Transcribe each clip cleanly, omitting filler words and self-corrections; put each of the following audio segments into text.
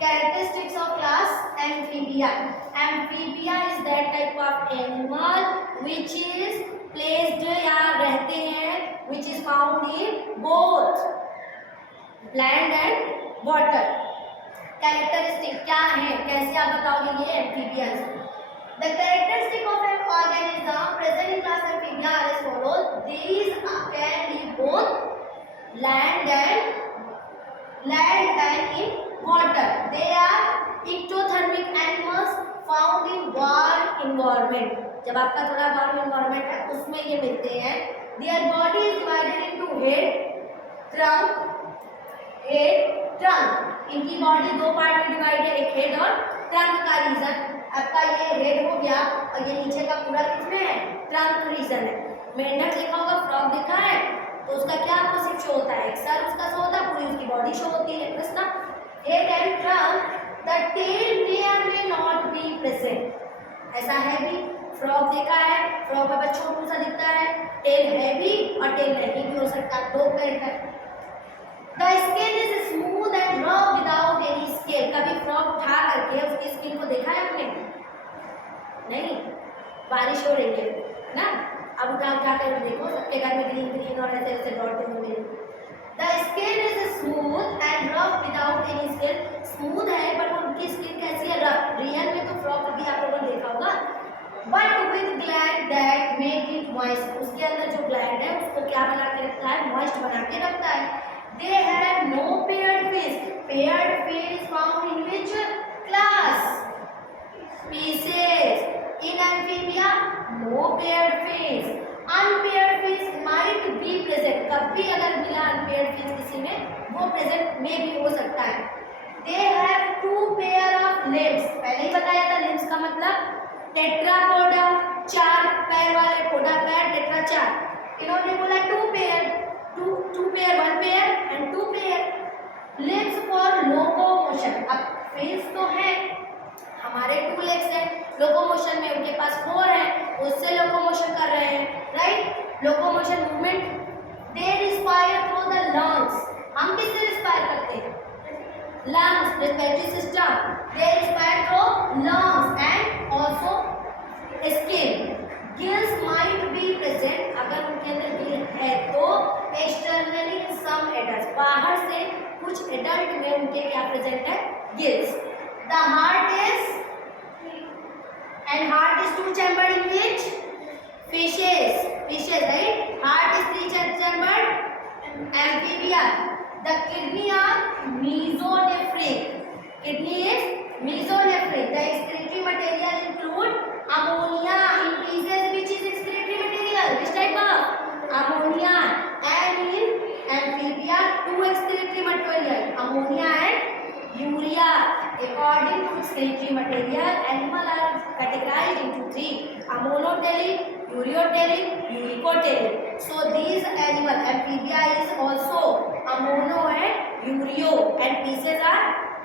Characteristics of class Amphibia. Amphibia is that type of animal which is placed या रहते हैं which is found in both land and water. Characteristic क्या है, कैसे आप बताओगे ये amphibians? The characteristic of an organism present in class Amphibia are as follows. These can live both land and in water. They are ectothermic animals found in warm environment. जब आपका थोड़ा warm environment है उसमें ये मिलते हैं. Their body is divided into head, trunk. इनकी body दो पार्ट में डिवाइड है, एक हेड और ट्रंक का रीजन. आपका ये हेड हो गया और ये नीचे का पूरा किसमें है, ट्रंक रीजन है. मेंढक देखा होगा, फ्रॉग देखा है, तो उसका क्या आपको सिर्फ शो होता है, एक सर उसका शो होता है, पूरी उसकी बॉडी शो होती है बस ना. Head and trunk. The tail may और मे नॉट बी प्रेजेंट. ऐसा है भी, फ्रॉग देखा है, फ्रॉग में छोटू सा दिखता है, टेल है भी और टेल नहीं भी हो सकता, दो पैर है. The skin is smooth and raw without any scale. कभी फ्रॉग उठा करके उसकी स्किन को देखा है आपने? नहीं. बारिश हो रही है ना, अब उठा कर देखो, सबके घर में ग्रीन ग्रीन और ऐसे ऐसे डॉट होंगे. The skin is smooth and rough without any scale. Smooth है पर उनकी स्किन कैसी है, रफ. रियल में तो फ्रॉग कभी आप लोगों ने देखा होगा. But with gland that make it moist. उसके अंदर जो ग्लैंड है उसको क्या बना के रखता है, मॉइस्ट बना के रखता है. They have no paired fins. Paired fin is found in which class? Species. In Amphibia, no paired fins. Unpaired fins might be present. कभी अगर मिला unpaired fins किसी में, वो present में भी हो सकता है. They have two pair of limbs. पहले ही बताया था limbs का मतलब टेट्रापोडा, चार पैर वाले, पोडा पैर, टेट्रा चार. इन्होंने बोला two pair, one pair and two pair. Limbs for locomotion. अब fins तो है, हमारे two legs है, लोकोमोशन में उनके पास 4 है, उससे लोकोमोशन कर रहे हैं, right. Locomotion movement. They respire through the lungs. हम किससे रिस्पायर करते हैं, lungs, respiratory system. They respire through lungs and also skin. Gills might be present. अगर उनके अंदर गिल है तो externally in some adults. बाहर से कुछ एडल्ट में उनके क्या प्रेजेंट है, gills. The heart is two chambered in which fishes, right. Heart is three chambered Amphibia. The kidney are mesonephric. Kidney is mesonephric. The excretory material include ammonia in pieces. Which is excretory material? Which type of ammonia? And in Amphibia, two excretory material, ammonia and urea. According to excretory material, animals are categorized into 3: ammonotelic, ureotelic, uricotelic. So these animal Amphibia is also ammono and ureo, and pieces are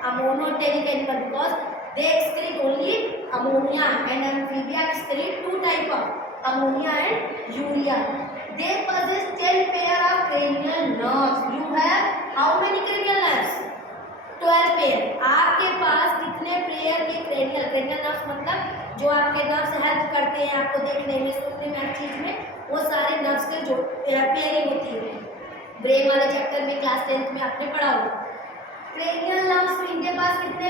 ammonotelic animal because they excrete only ammonia, and Amphibia excrete two type of ammonia and urea. They possess 10 pair of cranial nerves. You have how many cranial nerves? 12 pair. आपके पास कितने pair के cranial nerves मतलब जो आपके nerves help करते हैं आपको देखने में, सुनने में, हर चीज में, वो सारे नर्व्स के जो पेयरिंग होती है. ब्रेन वाले चैप्टर में क्लास 10th में आपने पढ़ा होगा. क्रेनियल नर्व्स इनके पास कितने,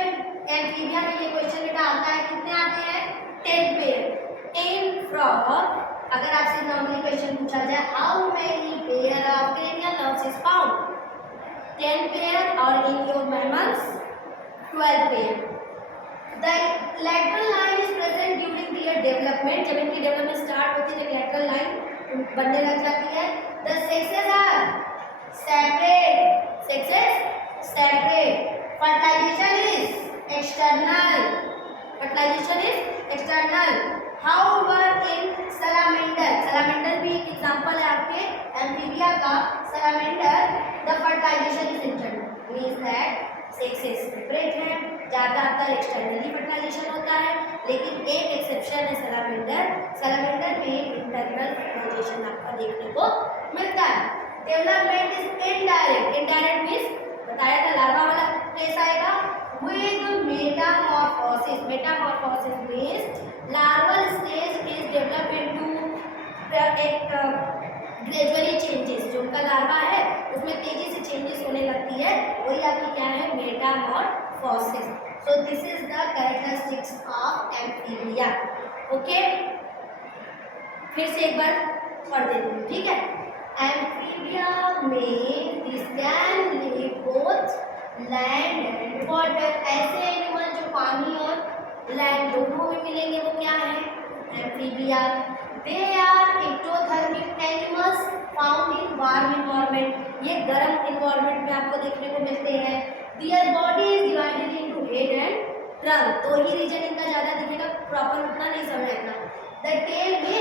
एम्फीबिया में ये क्वेश्चन बेटा आता है, कितने आते हैं, 10 पेयर. इन फ्रॉग अगर आपसे नॉर्मली क्वेश्चन पूछा जाए how many pair of cranial nerves is found, 10 pair, or in your mammals 12 pair. The lateral line is present during their development. जब इनकी डेवलपमेंट स्टार्ट होती है तो lateral line बनने लग जाती है. The sexes are separate. Fertilization is external. However, in salamander भी एक एग्जाम्पल है आपके एम्फीबिया का. salamander, the fertilization is internal, means that sexes separate है, ज़्यादातर एक्सटर्नली फर्टिलाइजेशन होता है, लेकिन एक एक्सेप्शन है salamander में इंटरनल फर्टिलाइजेशन आपका देखने को मिलता है. डेवलपमेंट इज इनडायरेक्ट मीन्स बताया था लार्वा वाला केस आएगा, with metamorphosis. Metamorphosis means larval stage is developed into gradually changes. जो उनका लार्वा है उसमें तेजी से चेंजेस होने लगती है, वही आपकी क्या है, Metamorphosis. So this is the characteristics of amphibia. Okay, फिर से एक बार पढ़ देती हूँ, ठीक है. Amphibia में this can live both land and water. ऐसे एनिमल जो पानी और लैंड दोनों में मिलेंगे वो क्या है, amphibia. They are ectothermic animals found in warm environment. ये गर्म environment में आपको देखने को मिलते हैं. Their body is divided into head and trunk. तो ही रीजन इनका ज़्यादा दिखेगा, प्रॉपर उतना नहीं समझ रखना. The tail may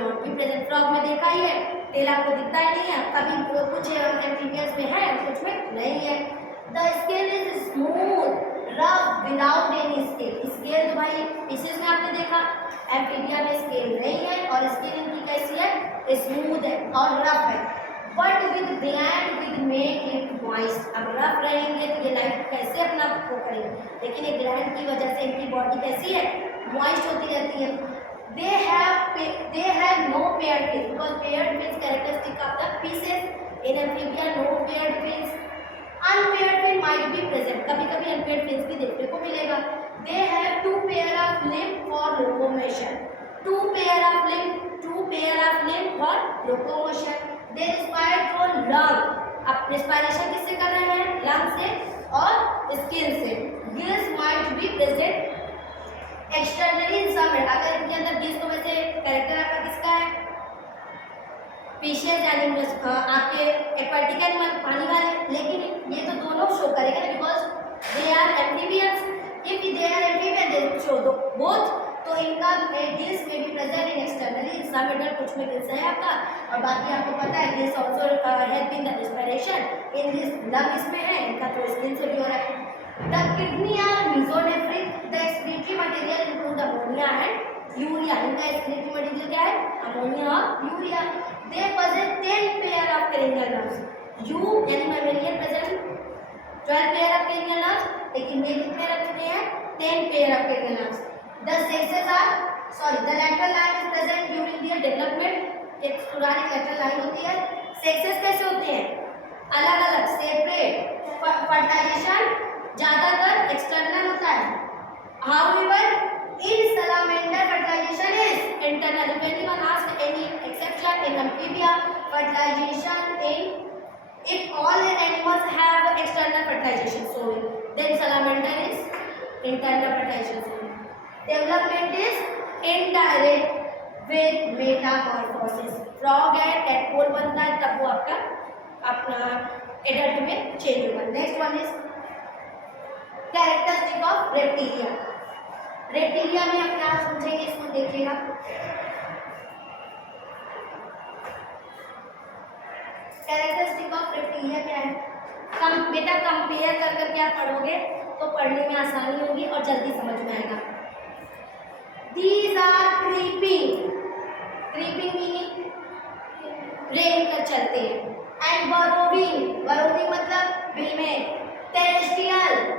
not be present. Frog में देखा ही है, टेल आपको दिखता ही नहीं है. कभी कुछ एम्फीबियंस में है, कुछ में नहीं है. The scale is smooth, rough, without any scale. Scale तो भाई फिशेस में आपने देखा, एम्फीबिया में स्केल नहीं है और स्किन इनकी कैसी है, स्मूथ है और रफ है. But with gland with make it moist. अब रफ रहेंगे तो ये लाइफ कैसे अपना वो करेंगे, लेकिन ये ग्लैंड की वजह से इनकी बॉडी कैसी है, मॉइस्ट होती रहती है. They have no paired fins because paired fins characteristic of the fishes. In amphibia no paired fins. Unpaired fin might be present. कभी कभी unpaired fins भी देखने को मिलेगा. They have two pair of limb for locomotion. Two pair of limb for locomotion. They respire through lung. अब respiration किससे कर रहे हैं, lung से और skin से. Gills might be present externally in some. अगर इनके अंदर gills, तो वैसे कैरेक्टर आपका किसका है, फिशेज एनिमल्स, आपके एक्वाटिक एनिमल पानी वाले. लेकिन ये तो दोनों शो करेगा ना, because they are amphibians. If they are amphibian they show both. तो इनका गिल्स में भी present in externally in some adult, कुछ में गिल्स है आपका, और बाकी आपको पता है gills also help in the respiration. In this lung इसमें है, इनका तो स्किन से भी हो रहा है. The kidney are mesonephric. The excretory material include ammonia and urea. इनका एक्सक्रीटरी मटेरियल क्या है, अमोनिया और urea. They possess 10 pair of cranial nerves. You यानी mammalian present 12 pair of cranial nerves, लेकिन ये कितने रखते हैं, 10 pair of cranial nerves. The lateral line is present during their development. एक पुरानी lateral line होती है. Sexes कैसे होते हैं, अलग अलग, separate. Fertilization ज़्यादातर external होता है. However, in salamander fertilization is internal. If anyone asks any exception in amphibia, fertilization if all animals have external fertilization, so then salamander is internal fertilization. Development is indirect with metamorphosis. Frog है, tadpole बनता है, तब वो आपका अपना adult में change होगा. Next one is characteristic of reptilia. Reptilia में आप क्या समझेंगे, इसको देखिएगा. कैरेक्टरिस्टिक ऑफ रेप्टिलिया क्या है, बेटा कंपेयर कर करके आप पढ़ोगे तो पढ़ने में आसानी होगी और जल्दी समझ में आएगा. These are creeping मीनिंग रेंग कर चलते हैं. एंड burrowing मतलब बिल में. टेरेस्ट्रियल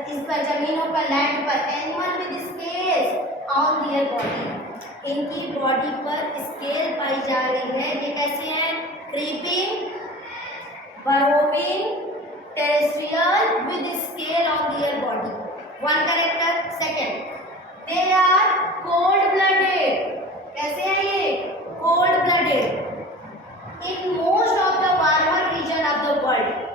इस पर जमीनों पर, लैंड पर. Animal with scales on their body. इनकी बॉडी पर स्केल पाई जा रही है. ये कैसे हैं, creeping, burrowing, terrestrial with scale on their body. One character. Second, they are cold blooded. कैसे हैं ये, cold blooded. In most of the warmer region of the world.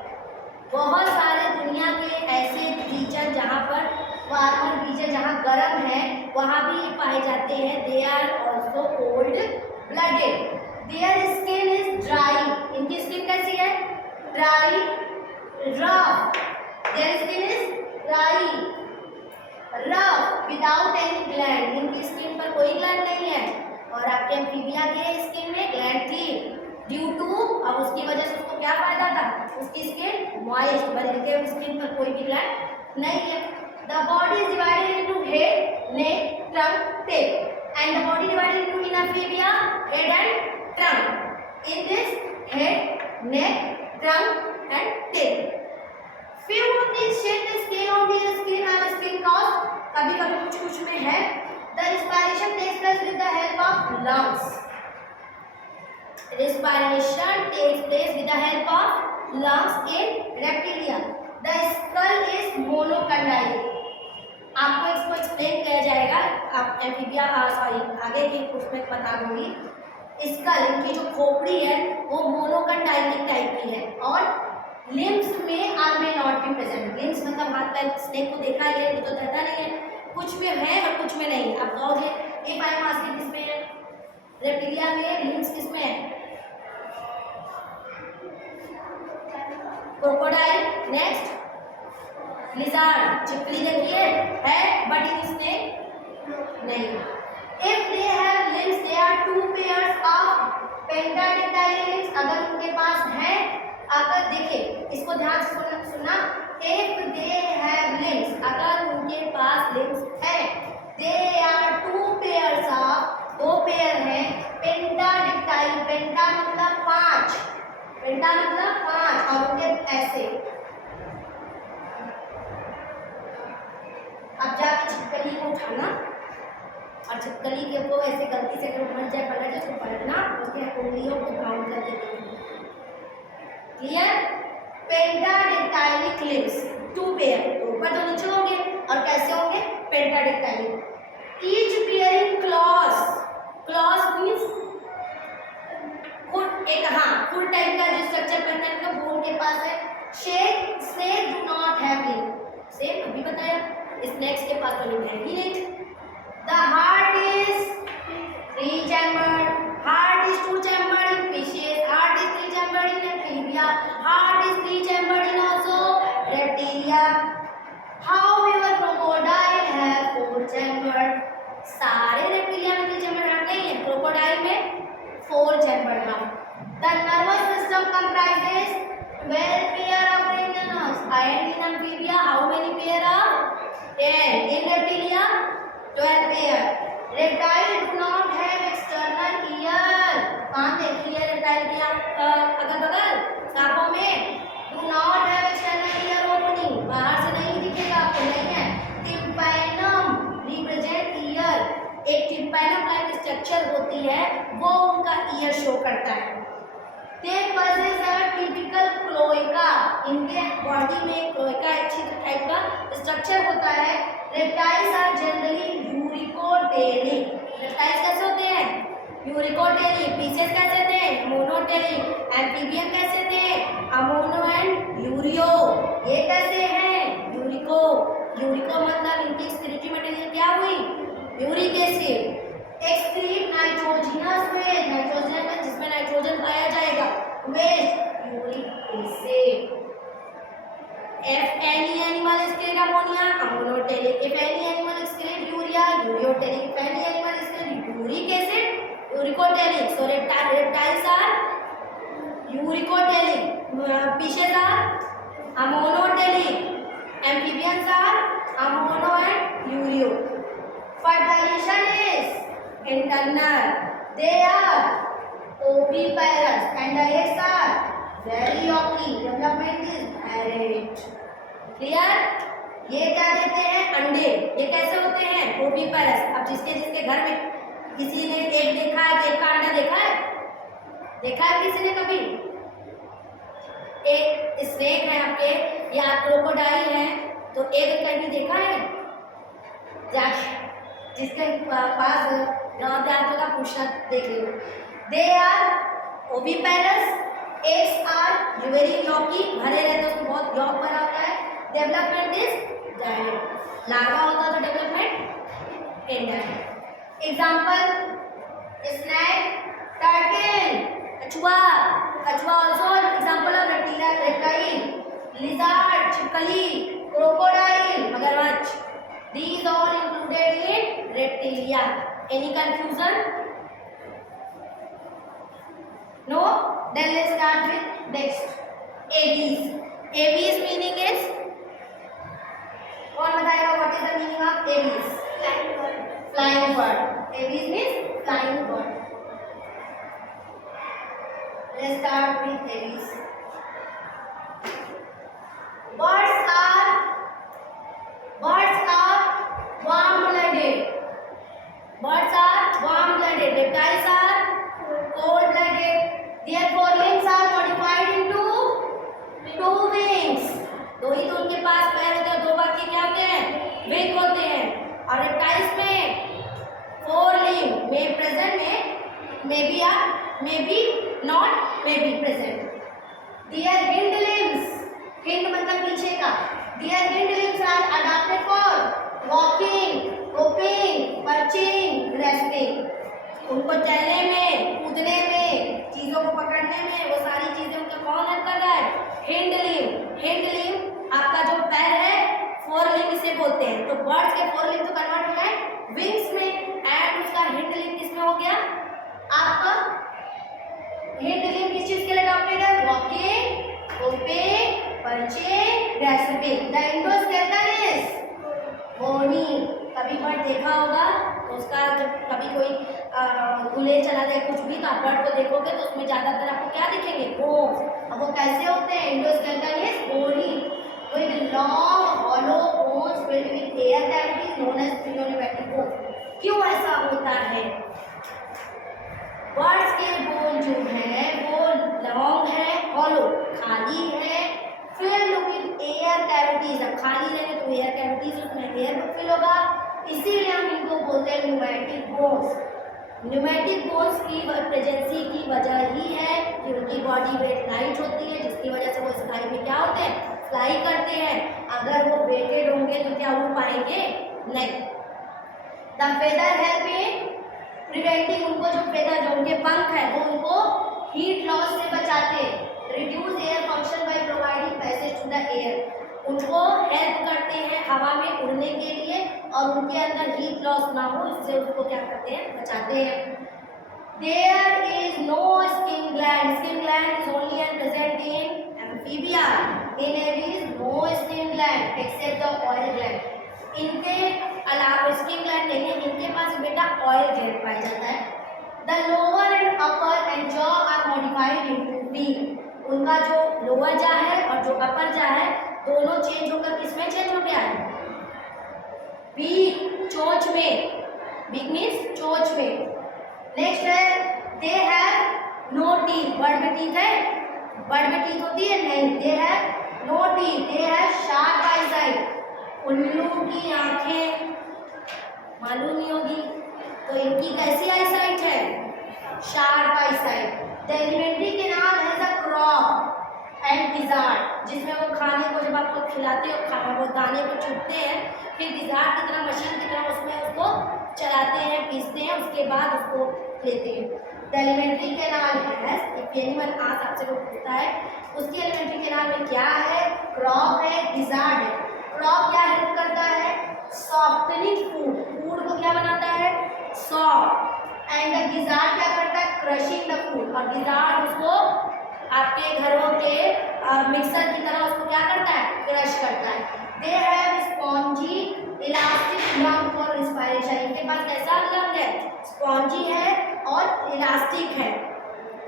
बहुत सारे दुनिया के ऐसे रीजन जहाँ पर वार्मर रीजन, जहाँ गर्म है, वहाँ भी ये पाए जाते हैं. They are also cold blooded. Their skin is dry. इनकी स्किन कैसी है, dry, rough. Their skin is dry, rough, without any gland. इनकी स्किन पर कोई ग्लैंड नहीं है. और आपके एम्फीबिया के स्किन में ग्लैंड थी ड्यू टू, अब उसकी वजह से उसको क्या फायदा था, उसकी स्किन मॉइस्ट. बल्कि स्किन पर कोई भी ग्लैंड नहीं है. The body is divided into head, neck, trunk, tail. And the body divided into in amphibia head and trunk. In this head, neck, trunk and tail. Few of these shed the scale on Respiration takes place with the help of lungs in reptilia. The skull is monocondyle. आपको इसको explain किया जाएगा, आप amphibia sorry आगे के उसमें बता दूंगी। इसका इनकी जो खोपड़ी है वो मोनोकंडाइलिक टाइप की है और लिम्स में आर में नॉट बी प्रेजेंट। लिम्स मतलब हाथ पैर, स्नेक को देखा है वो तो रहता नहीं है, कुछ में है और कुछ में नहीं। आप कहोगे ये पाइमास्टिक किसमें है, रेप्टिलिया में लिम्स किसमें है, क्रोकोडाइल। नेक्स्ट लिजार्ड, छिपकली देखिए है बट इन स्नेक नहीं। If they have limbs they are two pairs of pentadactyl limbs. अगर उनके पास है, अगर देखिए इसको ध्यान से सुनना, इफ दे हैव लिम्स, अगर उनके पास लिम्स है, they are two pairs of, दो पेयर है, पेंटाडिक्टाइल, पेंटा मतलब पांच, पेंटा मतलब पांच, और उनके ऐसे अब जाके छिपकली को उठाना और छिपकली के को ऐसे गलती से अगर बन जाए पलट जाए तो पलटना, उसके उंगलियों को काउंट करके देखना। Clear? Pentadactylic limbs, two pair, ऊपर तो नीचे होंगे और कैसे होंगे, pentadactylic. Each bearing claws, claws means foot, एक हाँ फुट टाइप का जो स्ट्रक्चर बनता है वो उनके पास है। Shake snake do not have limbs, same अभी बताया, स्नेक्स के पास तो लिम्स है ही नहीं। The heart is three chambered. Heart is two chambered in fishes. Heart is three chambered in amphibia. Heart is three chambered in also reptilia. However, crocodile have four chambered. सारे reptilia में 3 chambered heart नहीं है, crocodile में 4 chambered heart. The nervous system comprises 12 pair of cranial nerves. And in amphibia, how many pair of 10? In reptilia 12 pair. Reptile do not have external ear. कान देखिए reptile की अगल बगल सांपों में do not have external ear opening, बाहर से नहीं दिखेगा आपको, नहीं है। Tympanum represent ear, एक tympanum like स्ट्रक्चर होती है वो उनका ईयर शो करता है। They possess a typical cloaca, इनके बॉडी में क्लोएका एक छिद्र टाइप का स्ट्रक्चर होता है। Reptiles are generally uricotelic, reptiles कैसे होते हैं, यूरिकोटेलिक। फिशेस कैसे थे, मोनोटेलिक। एम्फीबियन कैसे थे, अमोनो एंड यूरियो। ये कैसे हैं, यूरिको। यूरिको मतलब इनकी एक्सक्रीटरी मटेरियल क्या हुई, uric acid. Excrete nitrogenous waste, nitrogen में जिसमें नाइट्रोजन पाया जाएगा, waste uric acid. If any animal excrete ammonia, ammonotelic. If any animal excrete urea, ureotelic. If any animal excrete uric acid, uricotelic. So reptiles are uricotelic. Fishes are ammonotelic. Amphibians are ammono and ureo. Fertilization is internal. They are oviparous and the eggs are very yolky. Development is direct. Clear? ये क्या देते हैं, अंडे। ये कैसे होते हैं, ओविपारस। अब जिसके जिसके घर में किसी ने एक देखा है, एक का अंडा देखा है, देखा है किसी ने कभी? एक स्नेक है आपके या क्रोकोडाइल है तो एक कभी देखा है? जिसके पास गाँव देहात का पूछना देख लो। They are oviparous, eggs are very yolky, भरे रहते हैं, उसको बहुत यॉक भरा होता है। डेवलपमेंट इज डायरेक्ट, लार्वा होता तो development indirect. Example snake, turtle, कछुआ, कछुआ also example of reptile. Lizard छिपकली, क्रोकोडाइल मगरमच्छ, these all included in reptilia. Any confusion? No? Then let's start with next. Aves. Aves meaning is, कौन बताएगा what is the meaning of aves? Flying bird. Flying bird. Aves means flying bird. Let's start with aves. Birds are warm-blooded. Birds are warm-blooded. Reptiles are cold-blooded. Wing होते हैं। और reptiles में 4 limb में present में be not may be present. Their hind limbs, hind मतलब पीछे का, their hind limbs are adapted for walking, hopping, perching, grasping। उनको चलने में, कूदने में, चीजों को पकड़ने में, वो सारी चीजें उनका कौन हेल्प कर रहा है? Hind limb. हिंड लिम्ब आपका जो पैर है 4 लिम्ब इसे बोलते हैं। तो बर्ड्स के 4 लिम्ब तो कन्वर्ट हो गए विंग्स में, एंड उसका हिंड लिम्ब किसमें हो गया? आपका हिंड लिम्ब किस चीज के लिए अडॉप्टेड है? Walking, hopping, perching, grasping. The endoskeleton is bony. कभी बर्ड देखा होगा तो उसका जब कभी कोई गुले चला जाए कुछ भी, तो आप बर्ड को देखोगे तो उसमें ज्यादातर आपको क्या दिखेंगे? बोन्स। अब वो कैसे होते हैं? Endoskeleton is bony with long hollow bones filled with air cavities known as pneumatic bones. क्यों ऐसा होता है? बर्ड्स के बोन जो है वो लॉन्ग है, हॉलो खाली है, फिल्ड विद एयर कैविटीज। अब खाली रहेंगे तो एयर कैविटीज उसमें एयर फिल होगा, इसीलिए हम इनको बोलते हैं न्यूमैटिक बोन्स। न्यूमैटिक बोन्स की प्रेजेंसी की वजह ही है कि उनकी बॉडी वेट लाइट होती है, जिसकी वजह से वो स्काई में क्या होते हैं? फ्लाई करते हैं। अगर वो वेटेड होंगे तो क्या उड़ पाएंगे? नहीं। The feather help in preventing, उनको जो फेदर जो उनके पंख है वो उनको हीट लॉस से बचाते हैं। Reduce air function by providing passage to the air, उनको हेल्प करते हैं हवा में उड़ने के लिए, और उनके अंदर हीट लॉस ना हो इससे उनको क्या करते हैं? बचाते हैं। There is no skin gland, skin gland is only and present in amphibia. In aves no skin gland except the oil gland. इनके अलावा स्किन ग्लैंड नहीं है, इनके पास बेटा ऑयल ग्लैंड पाया जाता है। The lower and upper and jaw are modified into beak, उनका जो लोअर जा है और जो अपर जा है दोनों चेंज होकर किसमें चेंज हो गया है? बीक, चोंच में। बीक मीन्स चोंच में। नेक्स्ट है they have no teeth, bird में टीथ है? बर्ड में टीथ होती है? नहीं। They have no teeth, they have sharp eyesight, उल्लू की आंखें मालूम नहीं होगी, तो इनकी कैसी आईसाइट है? Sharp eyesight. The alimentary canal has a crop and gizzard, जिसमें वो खाने को जब आपको खिलाते हो खाना वो दाने को चुभते हैं, फिर गिजार्ड की तरह मशीन की तरह उसमें उसको चलाते हैं, पीसते हैं, उसके बाद उसको लेते हैं। द एलिमेंट्री कैनाल है, इफ एनिमल आस्क आपसे वो पूछता है उसकी एलिमेंट्री कैनाल में क्या है? क्रॉप है, गिजार्ड है। क्रॉप क्या हेल्प करता है? सॉफ्टनिंग फूड, फूड को क्या बनाता है? सॉफ्ट। एंड द गिजार्ड क्या करता है? Crushing the food. और गिजार्ड उसको आपके घरों के मिक्सर की तरह उसको क्या करता है? क्रश करता है। They have spongy elastic lung for respiration, इनके पास कैसा लंग है? स्पॉन्जी है और इलास्टिक है,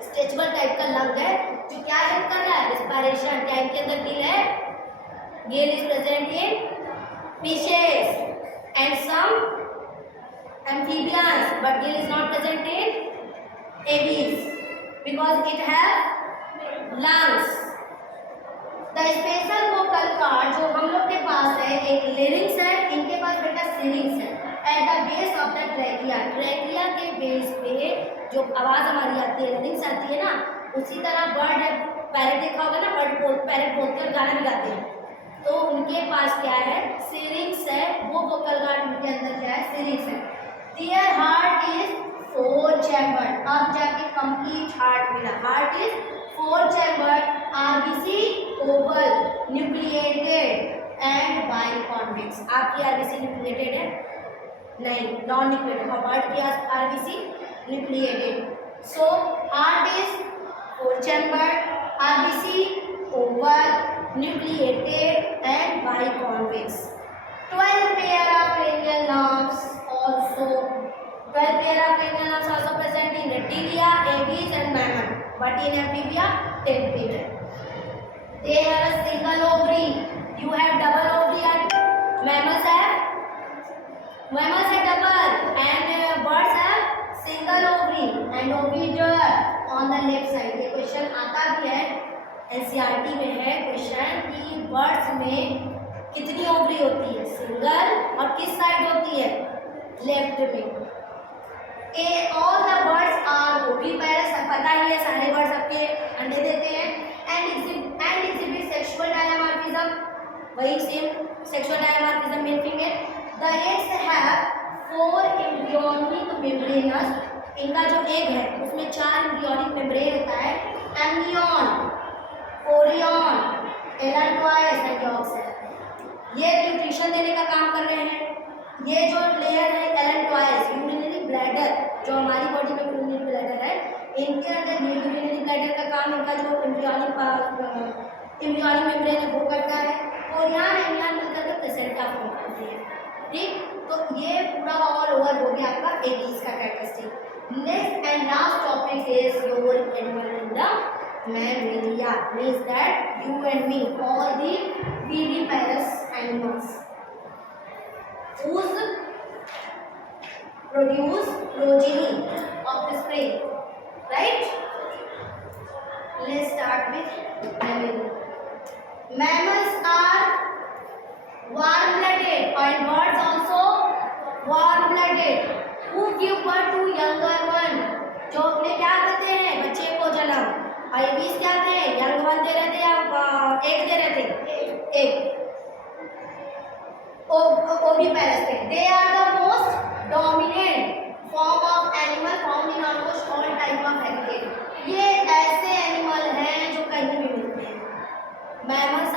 स्ट्रेचेबल टाइप का लंग है जो क्या हेल्प कर रहा है? रिस्पायरेशन। क्या इनके अंदर गिल है? Gill is present in fishes and some amphibians, but gill is not present in aves because it have lungs. The special vocal part जो हम लोग के पास है, एक larynx है, इनके पास बेटा syrinx है। At the base of the trachea, trachea के बेस पे जो आवाज हमारी आती है larynx आती है ना, उसी तरह बर्ड है, पैरेट देखा होगा ना, पैरेट बोलते हैं और गाना भी गाते हैं, तो उनके पास क्या है? सिरिंक्स है, वो वोकल गार्ड उनके अंदर क्या है? सिरिंक्स है। देयर हार्ट इज 4 चैम्बर्ड, अब जाके कंप्लीट हार्ट मिला। Heart is 4 chambered, RBC oval, nucleated and biconvex. आपकी आरबीसी न्यूक्लिएटेड है? नहीं, नॉन न्यूक्लिएटेड। और बर्ड की RBC nucleated. So heart is 4 chambered, RBC oval, nucleated and biconvex. 12 pair of cranial nerves also. 12 pair of cranial nerves also present in reptilia, aves and mammal. But in amphibia, 10 pair. They have a single ovary. You have double ovary and mammals have double and birds have single ovary and oviduct on the left side. ये question आता भी है, NCERT में है question कि birds में कितनी ovary होती है? सिंगल, और किस साइड होती है, लेफ्ट में। All the birds are oviparous, पता ही है सारे बर्ड्स आपके अंडे देते हैं। एंड एग्जिबिट सेक्सुअल डायमॉर्फिज्म, वही same sexual dimorphism male female. The eggs have 4 embryonic membranes, इनका जो एग है उसमें 4 एम्ब्रियोनिक मेम्ब्रेन होता है, एम्नियन, ओरियन, एलेंट्रॉयस एंड यॉक्स है। ये न्यूट्रिशन देने का काम कर रहे हैं। ये जो लेयर है एलेंट्रॉयस, यूरिनरी ब्लैडर, जो हमारी बॉडी में यूरिनरी ब्लैडर है, इनके अंदर यूरिनरी ब्लैडर का काम इनका जो एम्ब्रियोनिक मेम्ब्रेन है वो करता है, और यहाँ एम्नियन मिलकर के प्लेसेंटा फॉर्म करती है। ठीक, तो ये पूरा ऑल ओवर हो गया आपका एगीज का characteristic. Next and last topic is your animal kingdom Mammalia, means that you and me, all the viviparous animals whose produce progeny offspring, right? Let's start with mammal. Mammals are warm-blooded, and birds also warm-blooded, who give birth to younger one, जो अपने क्या करते हैं बच्चे को जन्म, आईबीज क्या थे, यंग वन दे रहे थे या एग दे रहे थे, एग ओविपेरस थे। They are the most dominant form of animal found in almost all type of habitat. ये ऐसे एनिमल हैं जो कहीं भी मिलते हैं। मैमल्स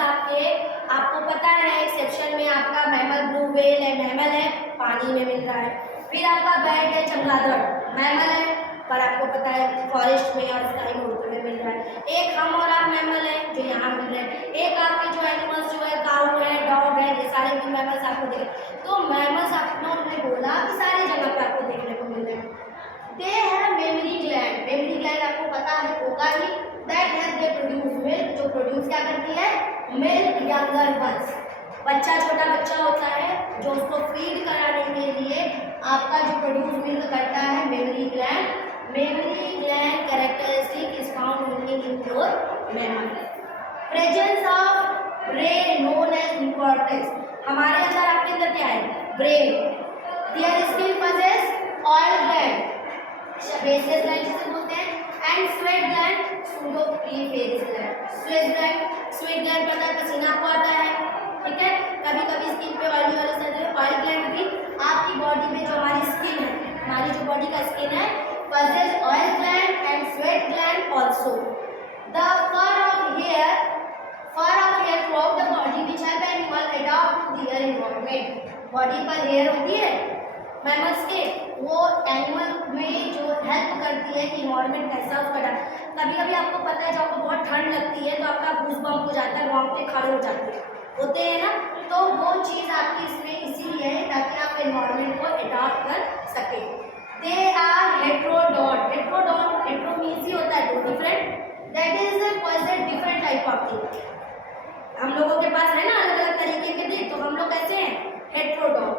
आपको पता है एक्सेप्शन में आपका मैमल ब्लू व्हेल है, मैमल है, पानी में मिल रहा है। फिर आपका बैट है, चमगादड़, मैमल है, पर आपको पता है फॉरेस्ट में और स्काई में मिल रहा है। एक हम और आप मैमल है जो यहाँ मिल रहे हैं। एक आपके जो एनिमल्स जो है काऊ है, डॉग है, ये सारे भी मैमल्स आपको दिख रहे हैं। तो मैमल्स आपने बोला कि सारी जगह पे आपको देखने को मिल रहे हैं। They have mammary gland, mammary gland आपको पता है होगा ही, that has they produce milk, जो प्रोड्यूस क्या करती है, मिल्क यंगर वंस, बच्चा छोटा बच्चा होता है जो उसको फीड कराने के लिए आपका जो प्रोड्यूस मिल्क करता है mammary gland. Mammary gland characteristic is found only in your mammal. Presence of brain known as neocortex. हमारे अंदर आपके अंदर क्या है, brain. Their skin possess oil gland, sebaceous gland जिसे बोलते हैं, and sweat gland, pseudopreferis gland. sweat gland पता है पसीना आपको आता है, ठीक है। कभी कभी स्किन पे ऑयल ग्लैंड भी आपकी बॉडी में जो हमारी स्किन है, हमारी जो बॉडी का स्किन है possess oil gland and sweat gland also. The fur of hair throughout the body which help animal adapt to their environment. Body पर हेयर होती है मैमल्स के, वो एनिमल में जो हेल्प करती है कि इन्वायरमेंट कैसा उसका डाल। कभी कभी आपको पता है जब आपको बहुत ठंड लगती है तो आपका गूज बम्प हो जाता है, रोंगटे खड़े हो जाते होते हैं ना, तो वो चीज़ आपकी इसमें इसीलिए है ताकि आप इन्वायरमेंट को अडॉप्ट कर सकें। They are heterodont. Hetero means ही होता है different. That is possess different type of teeth. हम लोगों के पास है ना अलग अलग तरीके के teeth, तो हम लोग कैसे हैं, heterodont.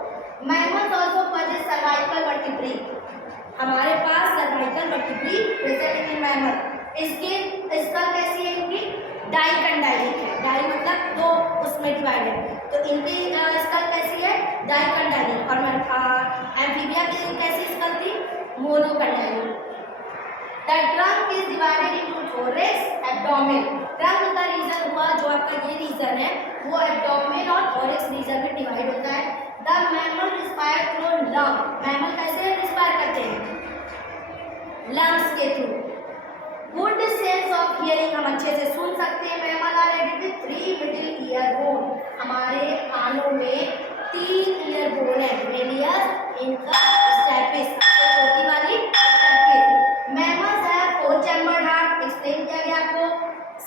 Mammals also possess cervical vertebrae. हमारे पास cervical vertebrae present in mammal. इसकी स्कल कैसी है, इनकी डाइकंडाइलिक है। डाई मतलब दो उसमें डिवाइड है, तो इनकी स्कल कैसी है, डाइकंडाइलिक। और एम्फीबिया की कैसी स्कल थी, monocondylic. The trunk is divided into thorax, abdomen. Trunk का रीजन हुआ जो आपका ये रीजन है वो एब्डोमेन और थोरैक्स रीजन में डिवाइड होता है। The mammal respire through lung. Mammal कैसे रिस्पायर करते हैं, लंग्स के थ्रू। गुड सेंस ऑफ हियरिंग, हम अच्छे से सुन सकते हैं। Mammal are aided with 3 middle ear bone. हमारे कानों में 3 ईयर बोन है, मेलियस, इनका, स्टेपिस, छोटी वाली stapes. Mammals have 4 chambered heart, explain किया गया आपको।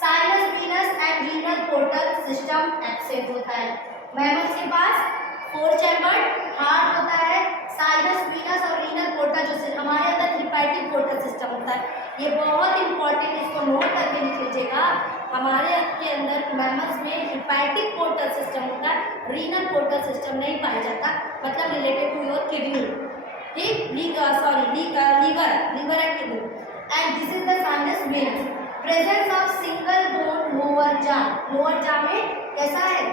Sinus, venous and renal portal system absent होता है। मैमल्स के पास 4 चैम्बर्ड हार्ट होता है, साइनस, वीनस और रीनल पोर्टल जो हमारे अंदर हिपैटिक पोर्टल सिस्टम होता है। ये बहुत इंपॉर्टेंट, इसको नोट करके लिख लीजिएगा। हमारे के अंदर मैमल्स में हिपैटिक पोर्टल सिस्टम होता है, रीनल पोर्टल सिस्टम नहीं पाया जाता, मतलब रिलेटेड टू योर किडनी, ठीक, liver and kidney. And this is the sinus veins. Presence of single bone lower jaw. Lower jaw में कैसा है,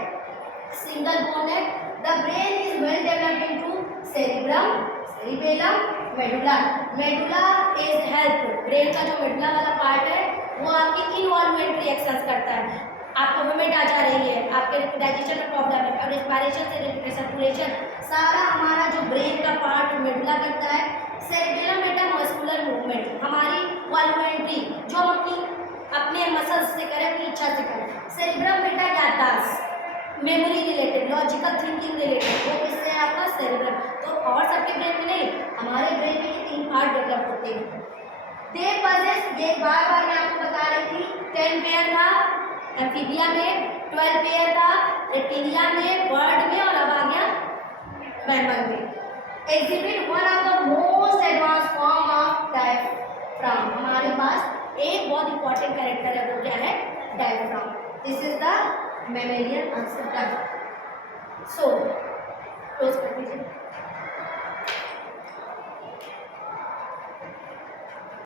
सिंगल बोन है, the brain is well developed into cerebrum, cerebellum, medulla. Medulla is help, brain का जो medulla वाला part है वो आपकी इनवॉल्वमेंट रिएक्शंस करता है। आपको वोमिट आ जा रही है, आपके डाइजेशन में प्रॉब्लम है, और रेस्पिरेशन से रिलेटेड सर्कुलेशन सारा हमारा जो ब्रेन का पार्ट मेडुला करता है। सेरिबेलम बेटा मस्कुलर मूवमेंट, हमारी वॉल्यूमेंट्री जो हम अपने मसल्स से करें, अपनी इच्छा से करें। सेरिब्रम बेटा याददाश्त, memory related, logical thinking related, वो किससे है आपका सेरिब्रम। तो और सबके ब्रेन में नहीं, हमारे ब्रेन में ये 3 पार्ट डेवलप होते हैं। दे पजेस, ये बार मैं आपको बता रही थी, 10 पेयर था एम्फीबिया में, 12 पेयर था रेप्टिलिया में, बर्ड में, और अब आ गया मैमल में। Exhibit one of the most advance form of diaphragm, हमारे पास एक बहुत इंपॉर्टेंट कैरेक्टर है, वो क्या है, diaphragm. This is the mammalian ancestor. So